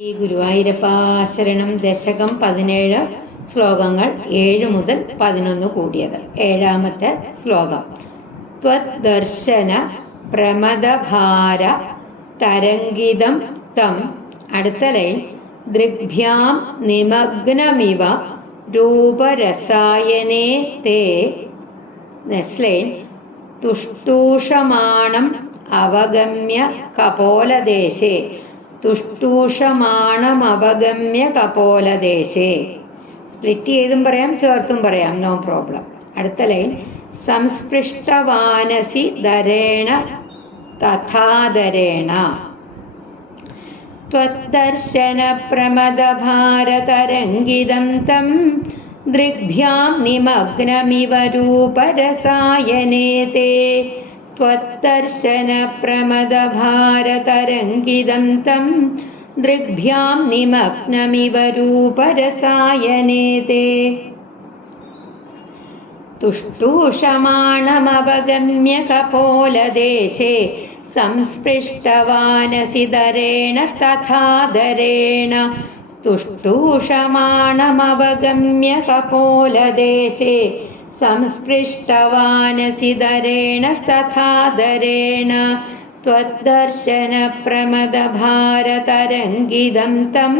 ഈ ഗുരുവായൂരപ്പ ശരണം ദശകം 17 ശ്ലോകങ്ങൾ 7 മുതൽ 11 കൂടിയത്. ഏഴാമത്തെ ശ്ലോകം. ത്വദ്ദർശന പ്രമദഭാര തരംഗിതം തം. അടുത്ത ലൈൻ ദൃഗ്ഭ്യാം നിമഗ്നമിവ രൂപരസായനേ തേ. നെക്സ്റ്റ് ലൈൻ തുഷ്ടൂഷമാണം അവഗമ്യ കപോലദേശേ. തുഷ്ടൂഷമാണമവഗമ്യ കപോലദേശേ. സ്പ്ലിറ്റ് ചെയ്തും പറയാം, ചേർത്തും പറയാം, നോ പ്രോബ്ലം. അടുത്ത ലൈൻ സംസ്പൃഷ്ടവാനസി ധരേണ തഥാധരേണ. ത്വദ്ദർശന പ്രമദഭാരതരംഗിതം തം ദൃഗ്ഭ്യാം നിമഗ്നമിവ രൂപരസായനേ തേ. ത്വദ്ദർശന പ്രമദഭാരതരംഗിതം തം ദൃഗ്ഭ്യാം നിമഗ്നമിവ രൂപരസായനേ തേ. തുഷ്ടൂഷമാണമവഗമ്യ കപോലദേശേ സംസ്പൃഷ്ടവാനസി ധരേണ തഥാധരേണ. തുഷ്ടൂഷമാണമവഗമ്യ കപോലദേശേ സംസ്പൃഷ്ടവാനസി ധരേണ തഥാധരേണ. ത്വദ്ദർശന പ്രമദഭാരതരംഗിതം തം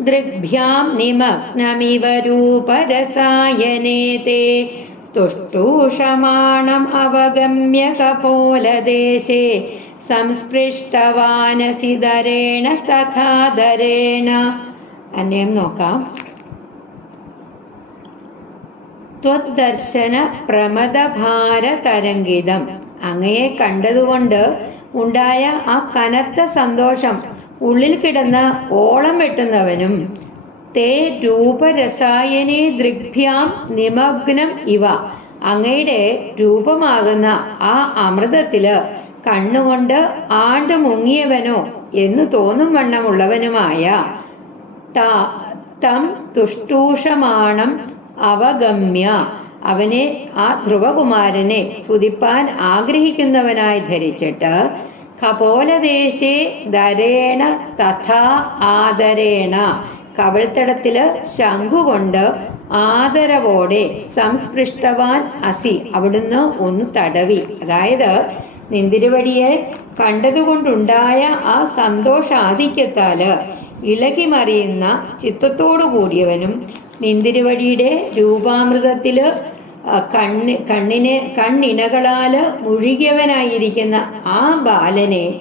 ദൃഗ്ഭ്യാം നിമഗ്നമിവ രൂപരസായനേ തേ. തുഷ്ടൂഷമാണം അവഗമ്യ കപോലദേശേ സംസ്പൃഷ്ടവാനസി ധരേണ തഥാധരേണ. അന്യം നോക്കാം. ത്വദ്ദർശന പ്രമദഭാരതരംഗിതം. അങ്ങയെ കണ്ടതുകൊണ്ട് ഉണ്ടായ ആ കനത്ത സന്തോഷം ഉള്ളിൽ കിടന്ന് ഓളം വെട്ടുന്നവനും തേ രൂപരസായനേ ദൃഗ്ഭ്യാം നിമഗ്നം ഇവ. അങ്ങയുടെ രൂപമാകുന്ന ആ അമൃതത്തില് കണ്ണുകൊണ്ട് ആണ്ട് മുങ്ങിയവനോ എന്ന് തോന്നും വണ്ണമുള്ളവനുമായ തം തുഷ്ടൂഷമാണം അവഗമ്യ. അവനെ, ആ ധ്രുവകുമാരനെ സ്തുതിപ്പാൻ ആഗ്രഹിക്കുന്നവനായി ധരിച്ചിട്ട് കപോലദേശേ ധരേണ തഥാ ആദരേണ. കവിൾത്തടത്തില് ശംഖുകൊണ്ട് ആദരവോടെ സംസ്പൃഷ്ടവാൻ അസി. അവിടുന്ന് ഒന്ന് തടവി. അതായത് നിന്തിരുവടിയെ കണ്ടതുകൊണ്ടുണ്ടായ ആ സന്തോഷാധിക്യത്താല് ഇളകിമറിയുന്ന ചിത്തത്തോടു കൂടിയവനും നിന്തിരുവടിയുടെ രൂപാമൃതത്തില് കണ്ണിനകളാല് മുഴുകിയവനായിരിക്കുന്ന ആ ബാലനെ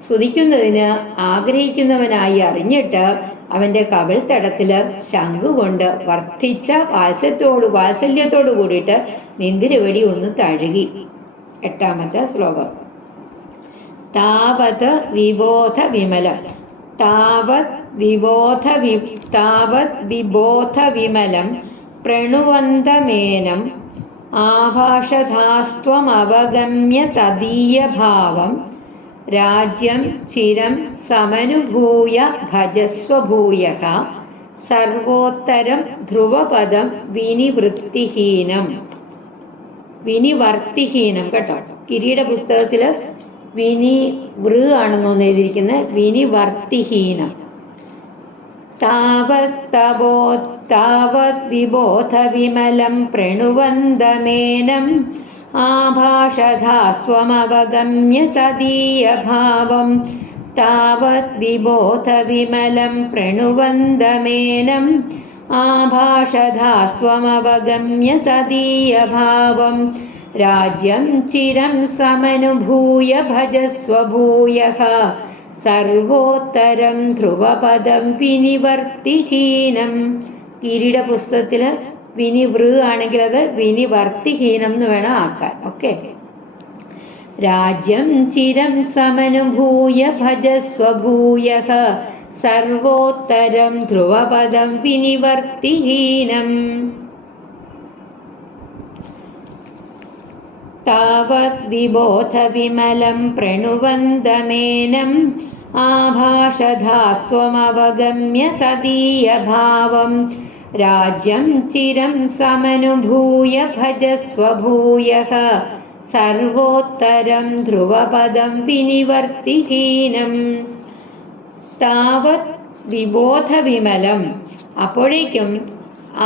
സ്തുതിക്കുന്നതിന് ആഗ്രഹിക്കുന്നവനായി അറിഞ്ഞിട്ട് അവന്റെ കവിൾത്തടത്തില് ശംഖുകൊണ്ട് വർദ്ധിച്ച വാത്സല്യത്തോടു കൂടിയിട്ട് നിന്തിരുവടി ഒന്ന് തഴുകി. എട്ടാമത്തെ ശ്ലോകം. താവത് വിബോധ വിമലം. താവത് വിബോധ വിമലം പ്രണുവന്തമേനം ആഭാഷധാസ്ത്വമവഗമ്യ തദീയഭാവം രാജ്യം ചിരം സമനുഭൂയ ഭജസ്വ ഭൂയഃ സർവോത്തരം ധ്രുവപദം വിനിവർത്തിഹീനം. കേട്ടോ. കിരീട പുസ്തകത്തില് ആണെന്ന് എഴുതിയിരിക്കുന്നത് വിനിവർത്തിഹീനം. താവത് വിബോധ വിമലം പ്രണുവന്തമേനം ആഭാഷധാസ്ത്വമവഗമ്യ തദീയഭാവം. താവത് വിബോധ വിമലം പ്രണുവന്തമേനം ആഭാഷധാസ്ത്വമവഗമ്യ തദീയഭാവം രാജ്യം ചിരം സമനുഭൂയ ഭജസ്വ ഭൂയഃ സർവോത്തരം ധ്രുവപദം വിനിവർത്തിഹീനം. കിരീട പുസ്തകത്തില് ആണെങ്കിൽ അത് വിനിവർത്തിഹീനം എന്ന് വേണം ആക്കാൻ. ഓക്കെ. രാജ്യം ചിരം സമനുഭൂയ ഭജസ്വ ഭൂയഃ സർവോത്തരം ധ്രുവപദം വിനിവർത്തിഹീനം. താവത് വിബോധ വിമലം പ്രണുവന്തമേനം ആഭാഷധാസ്ത്വമവഗമ്യ തദീയഭാവം രാജ്യം ചിരം സമനുഭൂയ ഭജസ്വ ഭൂയഃ സർവോത്തരം ധ്രുവപദം വിനിവർത്തിഹീനം. താവത് വിബോധ വിമലം. അപ്പോഴേക്കും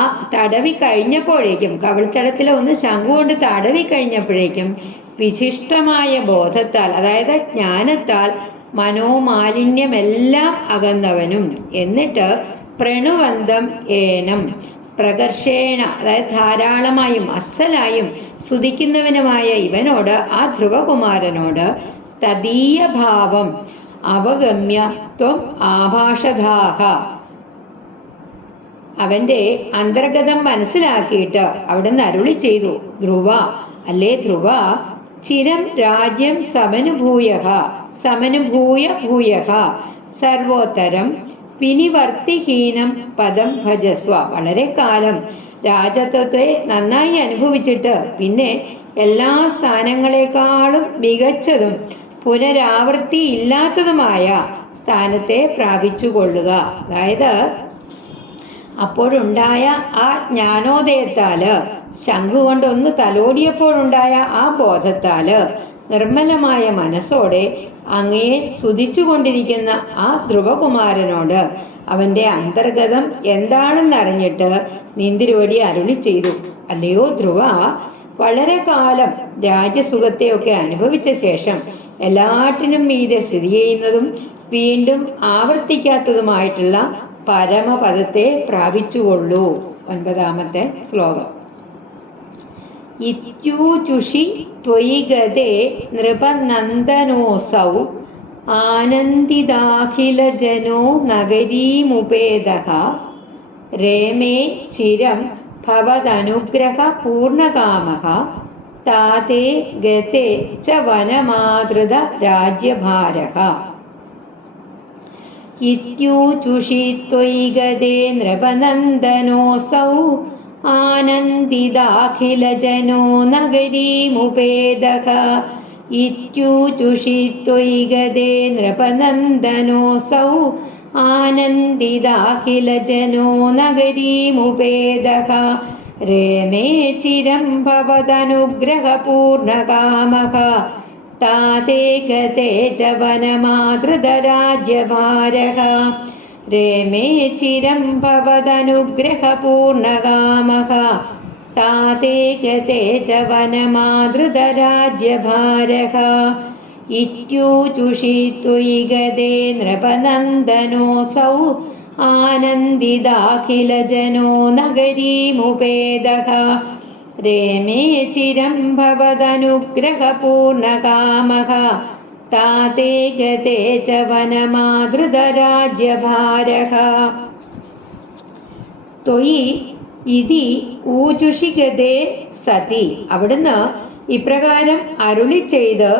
ആ തടവി കഴിഞ്ഞപ്പോഴേക്കും, കവിൾത്തടത്തിൽ ഒന്ന് ശംഖു കൊണ്ട് തടവി കഴിഞ്ഞപ്പോഴേക്കും വിശിഷ്ടമായ ബോധത്താൽ, അതായത് ജ്ഞാനത്താൽ മനോമാലിന്യമെല്ലാം അകന്നവനും, എന്നിട്ട് പ്രണുവന്തം ഏനം പ്രകർഷേണ, അതായത് ധാരാളമായും അസലായും സ്തുതിക്കുന്നവനുമായ ഇവനോട്, ആ ധ്രുവകുമാരനോട്, തദീയ ഭാവം അവഗമ്യ ത്വം ആഭാഷധാഹ, അവന്റെ അന്തർഗതം മനസ്സിലാക്കിയിട്ട് അവിടുന്ന് അരുളി ചെയ്തു, ധ്രുവ, അല്ലേ ധ്രുവ, ചിരം രാജ്യം സമനുഭൂയ ഭൂയഃ സർവോത്തരം വിനിവർത്തിഹീനം പദം ഭജസ്വ. വളരെ കാലം രാജത്വത്തെ നന്നായി അനുഭവിച്ചിട്ട് പിന്നെ എല്ലാ സ്ഥാനങ്ങളെക്കാളും മികച്ചതും പുനരാവൃത്തി ഇല്ലാത്തതുമായ സ്ഥാനത്തെ പ്രാപിച്ചു കൊള്ളുക. അതായത് അപ്പോഴുണ്ടായ ആ ജ്ഞാനോദയത്താല്, ശംഖു കൊണ്ടൊന്ന് തലോടിയപ്പോഴുണ്ടായ ആ ബോധത്താല് നിർമ്മലമായ മനസ്സോടെ അങ്ങയെ സ്തുതിച്ചുകൊണ്ടിരിക്കുന്ന ആ ധ്രുവകുമാരനോട് അവന്റെ അന്തർഗതം എന്താണെന്നറിഞ്ഞിട്ട് നിന്തിരുവടി അരുളി ചെയ്തു, അല്ലയോ ധ്രുവ, വളരെ കാലം രാജ്യസുഖത്തെയൊക്കെ അനുഭവിച്ച ശേഷം എല്ലാറ്റിനും മീതെ സ്ഥിതി ചെയ്യുന്നതും വീണ്ടും ആവർത്തിക്കാത്തതുമായിട്ടുള്ള പരമപദത്തെ പ്രാപിച്ചുകൊള്ളൂ. 9-ാമത്തെ ശ്ലോകം. ഇത്യൂചുഷി ത്വയി ഗതേ നൃപനന്ദനോസൗ ആനന്ദിതാഖിലജനോ നഗരീമുപേദഃ രേമേ ചിരം ഭവദനുഗ്രഹ പൂർണകാമഃ താതേ ഗതേ ച വനമാതൃത രാജ്യഭാരഃ. ഇത്യൂചുഷി ത്വയി ഗതേ നൃപനന്ദനോസൗ ആനന്ദിതാഖിലജനോ നഗരീമുപേദഃ. ഇത്യൂചുഷി ത്വയി ഗതേ നൃപനന്ദനോസൗ ആനന്ദിതാഖിലജനോ നഗരീമുപേദഃ രേമേ ചിരം ഭവദനുഗ്രഹപൂർണകാമഃ താതേ ഗതേ ച വനമാതൃതരാജ്യഭാരഃ. രേമേ ചിരം ഭവദനുഗ്രഹപൂർണകാമഃ താതേ ഗതേ ച വനമാതൃതരാജ്യഭാരഃ. ഇത്യൂചുഷി ത്വയി ഗതേ നൃപനന്ദനോസൗ ആനന്ദിതാഖിലജനോ നഗരീമുപേദഃ രേമേ ചിരം ഭവദനുഗ്രഹപൂർണകാമഃ താതേ ഗതേ ച വനമാതൃതരാജ്യഭാരഃ. ത്വയി ഇതി ഊചുഷി ഗതേ സതി, അവിടുന്ന് ഇപ്രകാരം അരുളി ചെയ്ത്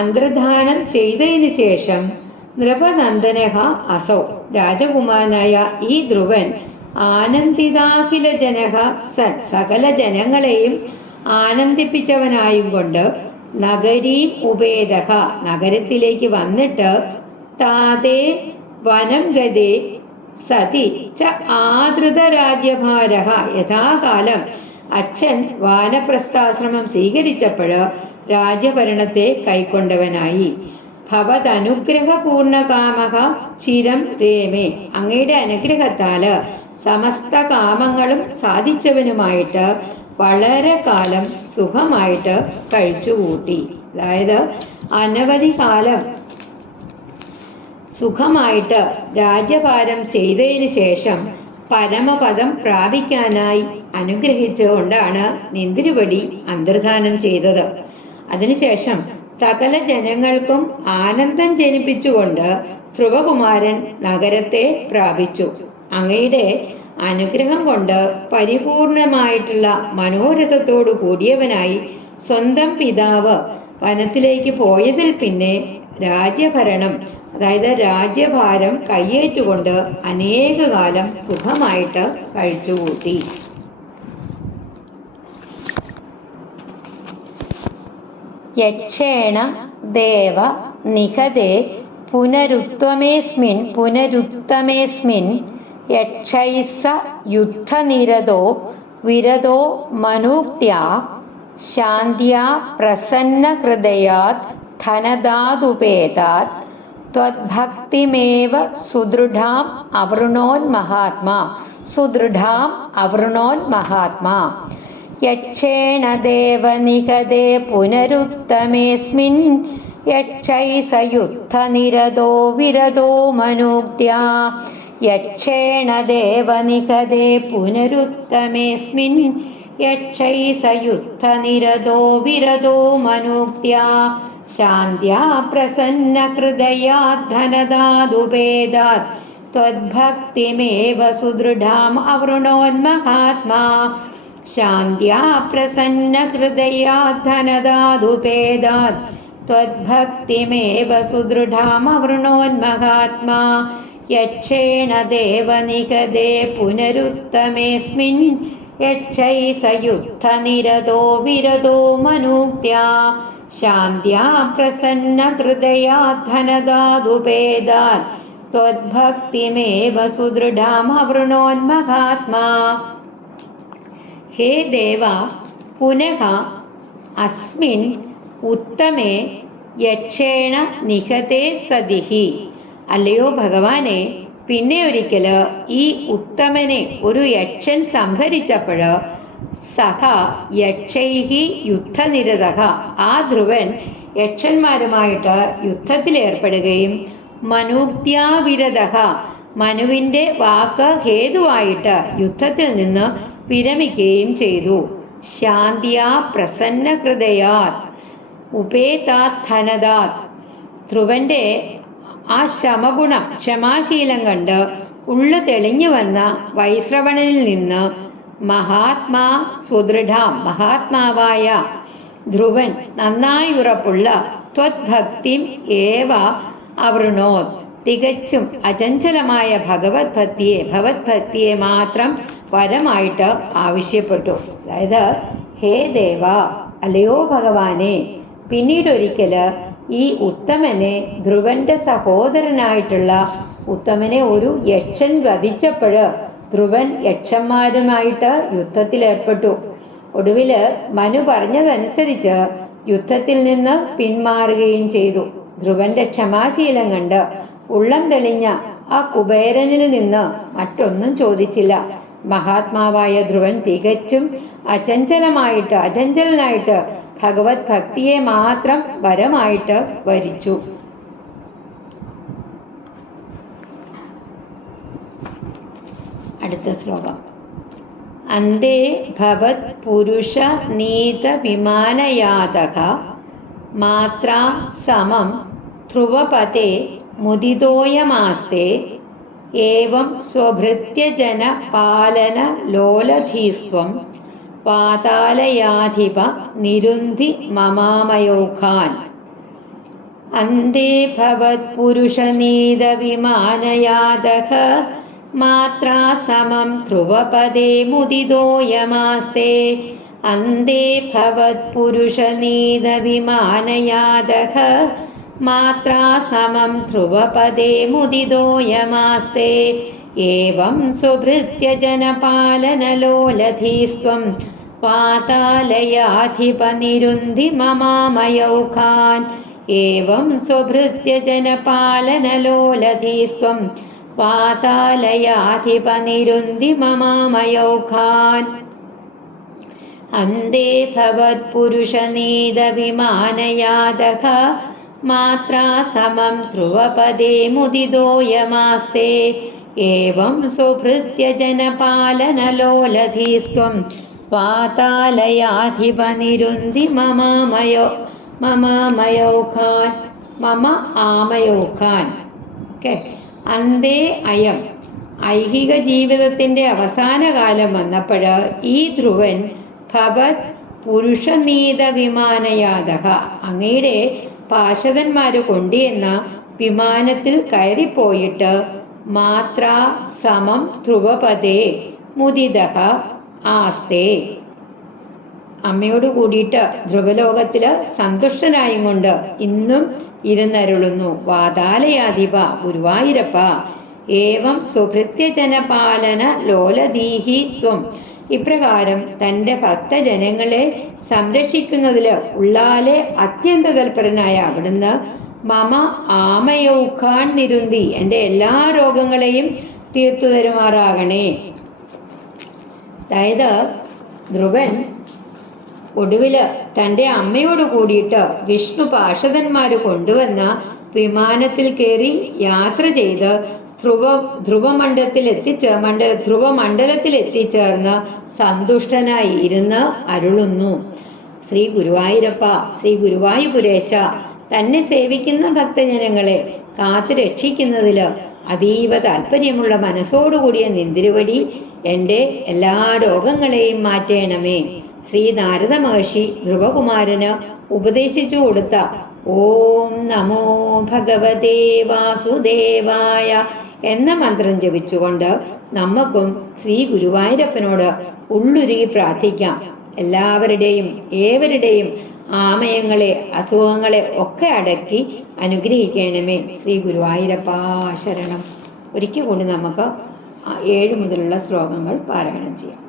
അന്തർധാനം ചെയ്തതിനു ശേഷം നൃപനന്ദനഃ അസൗ, രാജകുമാരനായ ഈ ധ്രുവൻ, ആനന്ദിതാഖില ജനഃ സൻ, സകല ജനങ്ങളെയും ആനന്ദിപ്പിച്ചവനായും കൊണ്ട്, നഗരീം ഉപേദഃ, നഗരത്തിലേക്ക് വന്നിട്ട്, താതേ വനം ഗതേ സതി ച ആദൃത രാജ്യഭാരഃ, യഥാകാലം അച്ഛൻ വാനപ്രസ്ഥാശ്രമം സ്വീകരിച്ചപ്പോൾ രാജ്യഭരണത്തെ കൈക്കൊണ്ടവനായി. ഭവദനുഗ്രഹ പൂർണകാമഃ ചിരം രേമേ, അങ്ങയുടെ അനുഗ്രഹത്താല് സമസ്ത കാമങ്ങളും സാധിച്ചവനുമായിട്ട് വളരെ കാലം സുഖമായിട്ട് കഴിച്ചുകൂട്ടി. അതായത് അനവധി കാലം സുഖമായിട്ട് രാജ്യഭാരം ചെയ്തതിന് ശേഷം പരമപദം പ്രാപിക്കാനായി അനുഗ്രഹിച്ചുകൊണ്ടാണ് നിന്തിരുവടി അന്തർധാനം ചെയ്തത്. അതിനുശേഷം സകല ജനങ്ങൾക്കും ആനന്ദം ജനിപ്പിച്ചുകൊണ്ട് ധ്രുവകുമാരൻ നഗരത്തെ പ്രാപിച്ചു. അങ്ങയുടെ അനുഗ്രഹം കൊണ്ട് പരിപൂർണമായിട്ടുള്ള മനോരഥത്തോടു കൂടിയവനായി സ്വന്തം പിതാവ് വനത്തിലേക്ക് പോയതിൽ പിന്നെ രാജ്യഭരണം, അതായത് രാജ്യഭാരം കയ്യേറ്റുകൊണ്ട് അനേക കാലം സുഖമായിട്ട് കഴിച്ചുകൂട്ടി. യക്ഷേണ ദേവ നിഹതേ പുനരുത്തമേസ്മിൻ യക്ഷൈസ യുദ്ധനിരതോ വിരതോ മനൂക്ത്യാ ശാന്ത്യാ പ്രസന്നഹൃദയാത് ധനദാതുപേതാത് ത്വദ്ഭക്തിമേവ സുദൃഢാം അവൃണോന്മഹാത്മാ. സുദൃഢാം അവൃണോന്മഹാത്മാ. യക്ഷേണ ദേവനിഹതേ പുനരുത്തമേസ്മിൻ യക്ഷൈ സയുദ്ധനിരതോ വിരതോ മനുക്ത്യാ. യക്ഷേണ ദേവനിഹതേ പുനരുത്തമേസ്മിൻ യക്ഷൈ സയുദ്ധനിരതോ വിരതോ മനുക്ത്യാ. ശാന്ത്യാ പ്രസന്നഹൃദയാ ധനദാദുപേദാത് ത്വദ്ഭക്തിമേവ സുദൃഢാം അവൃണോന്മഹാത്മാ. ശാന്ത്യാ പ്രസന്നഹൃദയാ ധനദാദുപേദാത് ത്വദ്ഭക്തിമേവ സുദൃഢാം അവൃണോന്മഹാത്മാ. യക്ഷേണ ദേവനിഹതേ പുനരുത്തമേസ്മിൻ യക്ഷൈ സയുദ്ധനിരതോ വിരതോ മനുക്ത്യാ. ശാന്ത്യാ പ്രസന്നഹൃദയാ ധനദാദുപേദാത് ത്വദ്ഭക്തിമേവ സുദൃഢാം അവൃണോന്മഹാത്മാ. ഹേ ദേവ, പുനഃ അസ്മിൻ ഉത്തമേ യക്ഷേണ നിഹതേ സതിഹി. അല്ലയോ ഭഗവാനെ, പിന്നെ ഒരിക്കൽ ഈ ഉത്തമനെ ഒരു യക്ഷൻ സംഹരിച്ചപ്പോൾ സഹ യക്ഷൈഹി യുദ്ധനിരതഃ, ആ ധ്രുവൻ യക്ഷന്മാരുമായിട്ട് യുദ്ധത്തിലേർപ്പെടുകയും മനൂക്ത്യാവിരതഃ, മനുവിൻ്റെ വാക്ക് ഹേതുവായിട്ട് യുദ്ധത്തിൽ നിന്ന് വിരമിക്കുകയും ചെയ്തു. ശാന്തിയാ പ്രസന്നഹൃദയാത് ഉപേതാത് ധനദാത്, ധ്രുവന്റെ ആ ശമഗുണം ക്ഷമാശീലം കണ്ട് ഉള്ളു തെളിഞ്ഞു വന്ന വൈശ്രവണനിൽ നിന്ന് മഹാത്മാ സുദൃഢ, മഹാത്മാവായ ധ്രുവൻ നന്നായി ഉറപ്പുള്ള ത്വദ്ഭക്തിം ഏവ അവൃണോത്, തികച്ചും അചഞ്ചലമായ ഭഗവത്ഭക്തിയെ മാത്രം വരമായിട്ട് ആവശ്യപ്പെട്ടു. അതായത് ഹേ ദേവ, അല്ലയോ ഭഗവാനെ, പിന്നീടൊരിക്കൽ ഈ ഉത്തമനെ, ധ്രുവന്റെ സഹോദരനായിട്ടുള്ള ഉത്തമനെ ഒരു യക്ഷൻ വധിച്ചപ്പോൾ ധ്രുവൻ യക്ഷന്മാരുമായിട്ട് യുദ്ധത്തിലേർപ്പെട്ടു. ഒടുവില് മനു പറഞ്ഞതനുസരിച്ച് യുദ്ധത്തിൽ നിന്ന് പിന്മാറുകയും ചെയ്തു. ധ്രുവന്റെ ക്ഷമാശീലം കണ്ട് ഉള്ളം തെളിഞ്ഞ ആ കുബേരനിൽ നിന്ന് മറ്റൊന്നും ചോദിച്ചില്ല. മഹാത്മാവായ ധ്രുവൻ തികച്ചും അചഞ്ചലനായിട്ട് ഭഗവത് ഭക്തിയെ മാത്രം വരമായിട്ട് വരിച്ചു. അടുത്ത ശ്ലോകം. അന്തേ ഭവത് പുരുഷ നീത വിമാനയാതക മാത്രാ സമം ധ്രുവപതേ മുദിതോയമാസ്തേ ഏവം സ്വഭൃത്യജന പാലന ലോലധീസ്ത്വം പാതാലയാധിപ നിരുന്ധി മമാമയോഖാൻ. അന്തേ ഭവത് പുരുഷനീത വിമാനയാതക മാത്രാ സമം ധ്രുവപദേ മുദിതോയമാസ്തേ. അന്തേ ഭവത് പുരുഷനീത വിമാനയാതക മാത്രാ സമം ധ്രുവപദേ മുദിതോയമാസ്തേ. ഏവം സുഭൃത്യജനപാലനലോലധീസ്ത്വം പാതാലയാധിപ നിരുന്ധി മമാമയൗഖാൻ. ഏവം സുഭൃത്യജനപാലനലോലധീസ്ത്വം പാതാലയാധിപ നിരുന്ധി മമാമയൗഖാൻ. അന്തേ ഭവത് പുരുഷനീത വിമാനയാതക മാത്രാ സമം ധ്രുവപദേ മുദിതോയമാസ്തേ. ഏവം സുഭൃത്യജനപാലനലോലധീസ്ത്വം പാതാലയാധിപ നിരുന്ധി മമാമയൗഖാൻ. മമ ആമയോഖാൻ. അന്തേ അയം, ഐഹിക ജീവിതത്തിൻ്റെ അവസാന കാലം വന്നപ്പോൾ ഈ ധ്രുവൻ ഭവത് പുരുഷനീത വിമാനയാതക, അങ്ങയുടെ പാർഷദന്മാർ കൊണ്ടുവന്ന വിമാനത്തിൽ കയറിപ്പോയിട്ട് മാത്രാ സമം ധ്രുവപദേ മുദിതഃ ആസ്തേ, അമ്മയോട് കൂടിയിട്ട് ധ്രുവലോകത്തിൽ സന്തുഷ്ടനായും കൊണ്ട് ഇന്നും ഇരുന്നരുളുന്നു. വാതാലയാധിപ, ഗുരുവായൂരപ്പ. ഏവം സുഭൃത്യജനപാലന ലോലധീഹി ത്വം, ഇപ്രകാരം തൻ്റെ ഭക്തജനങ്ങളെ സംരക്ഷിക്കുന്നതിൽ ഉള്ളാലെ അത്യന്ത തൽപരനായ അവിടുന്ന് മമ ആമയൗഖാൻ നിരുന്തി, എൻ്റെ എല്ലാ രോഗങ്ങളെയും തീർത്തു തരുമാറാകണേ. അതായത് ധ്രുവൻ ഒടുവില് തൻ്റെ അമ്മയോട് കൂടിയിട്ട് വിഷ്ണു പാർഷദന്മാര് കൊണ്ടുവന്ന വിമാനത്തിൽ കയറി യാത്ര ചെയ്ത് ധ്രുവമണ്ഡലത്തിൽ എത്തിച്ചേർന്ന് സന്തുഷ്ടനായി ഇരുന്ന് അരുളുന്നു. ശ്രീ ഗുരുവായൂരപ്പ, ശ്രീ ഗുരുവായൂരേശ, തന്നെ സേവിക്കുന്ന ഭക്തജനങ്ങളെ കാത്തു രക്ഷിക്കുന്നതിൽ അതീവ താല്പര്യമുള്ള മനസ്സോടുകൂടിയ നിന്തിരുവടി എൻ്റെ എല്ലാ രോഗങ്ങളെയും മാറ്റേണമേ. ശ്രീ നാരദ മഹർഷി ധ്രുവകുമാരന് ഉപദേശിച്ചു കൊടുത്ത ഓം നമോ ഭഗവതേ വാസുദേവായ എന്ന മന്ത്രം ജപിച്ചുകൊണ്ട് നമുക്കും ശ്രീ ഗുരുവായൂരപ്പനോട് ഉള്ളുരുകി പ്രാർത്ഥിക്കാം. ഏവരുടെയും ആമയങ്ങളെ, അസുഖങ്ങളെ ഒക്കെ അടക്കി അനുഗ്രഹിക്കണമേ. ശ്രീ ഗുരുവായൂരപ്പ ശരണം. ഒരിക്കൽ കൂടി നമുക്ക് 7 മുതലുള്ള ശ്ലോകങ്ങൾ പാരായണം ചെയ്യാം.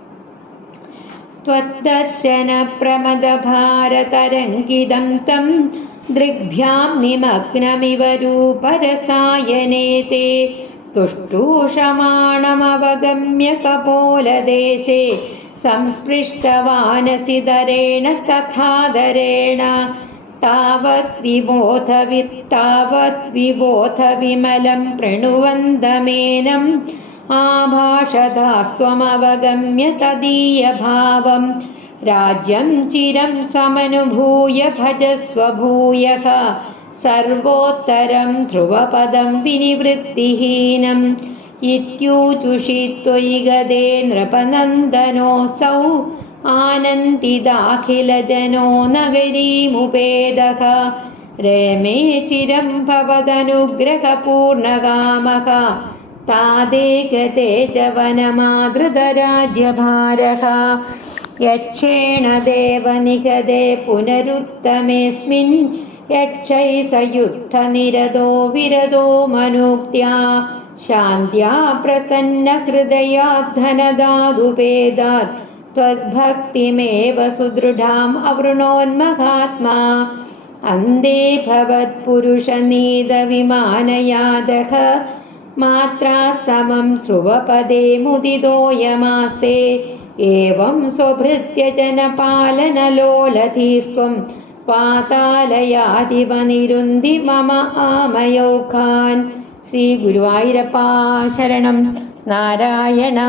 ത്വദ്ദർശന പ്രമദ ഭാരതരംഗിതം തം ദൃഗ്ഭ്യാം നിമഗ്നമിവ രൂപരസായനേ തേ തുഷ്ടൂഷമാണമവഗമ്യ കപോലദേശേ സംസ്പൃഷ്ടവാനസിതരേണ തഥാദരേണ താവത് വിബോധ വിമലം പ്രണുവന്തമേനം ആഭാഷതാസ്ത്വമവഗമ്യ തദീയഭാവം രാജ്യം ചിരം സമനുഭൂയ ഭജസ്വ ഭൂയഃ സർവോത്തരം ധ്രുവപദം വിനിവൃത്തിഹീനം ഇത്യൂചുഷി ത്വയി ഗതേ നൃപനന്ദനോऽസൗ ആനന്ദിതാഖിലജനോ നഗരീമുപേദഃ രമേ ചിരം ഭവദനുഗ്രഹപൂർണകാമഃ താദേകതേ ച വനമാതൃതരാജ്യഭാരഃ യക്ഷേണ ദേവനിഹതേ പുനരുത്തമേസ്മിൻ യക്ഷൈ സയുദ്ധനിരതോ വിരതോ മനോക്ത്യാ ശാന്ത്യാ പ്രസന്ന ഹൃദയാദ്ധനദാതുപേദാത് ത്വദ്ഭക്തിമേവ സുദൃഢാം അവൃണോന്മഹാത്മാ അന്തേ ഭവത്പുരുഷനീതവിമാനയാദഃ മാത്രാ സമം ധ്രുവപദേ മുദിതോയമാസ്തേ ഏവം സ്വഭൃത്യ ജനപാലനലോലധീസ്ത്വം പാതാലയാദിവ നിരുന്തി മമ ആമയൗഖാൻ. ശ്രീ ഗുരുവായൂരപ്പ ശരണം. നാരായണ.